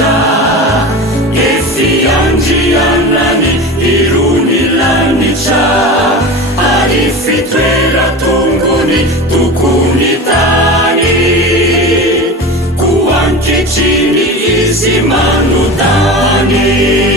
lanitra e fiandrianany irony lanitra ary fitoera tongony tokony tany ko ankehitriny izy manontany